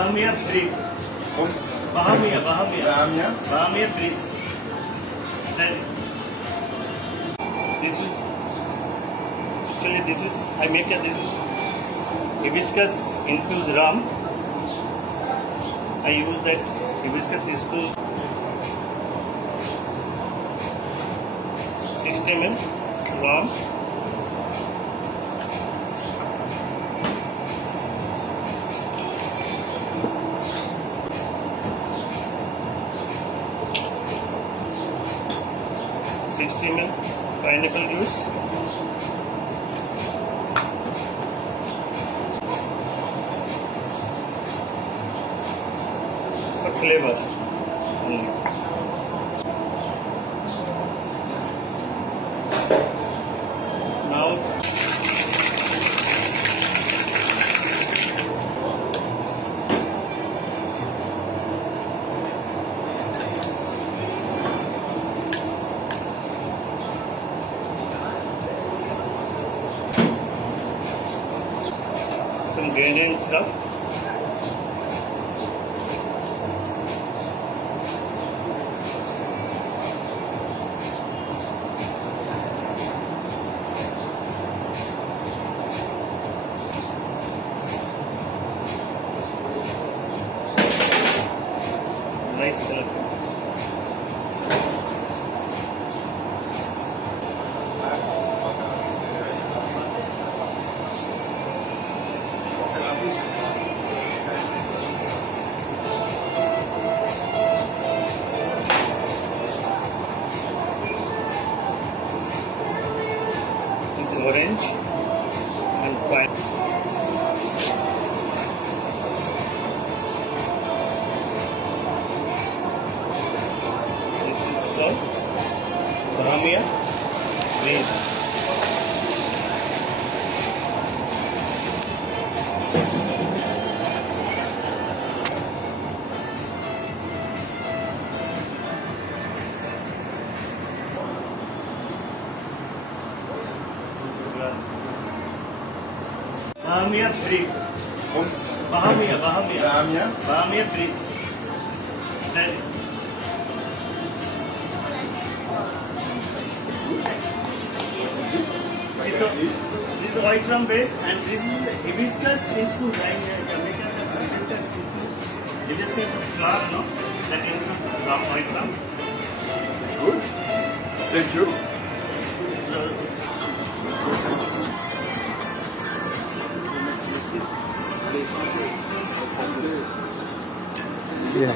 Bahama Breeze. Oh, Bahama Breeze. Then I make this hibiscus infused rum. I use that hibiscus infused 60 ml rum. Pineapple juice, for flavor. Now some grenadine stuff. Nice color. Orange and white. This is called Bahama Breeze. Bahama Breeze. oh, Bahama Breeze. Then this is white rum bed and this is hibiscus infused. Hibiscus flower, no? That infused white rum. good. Thank you. Yeah.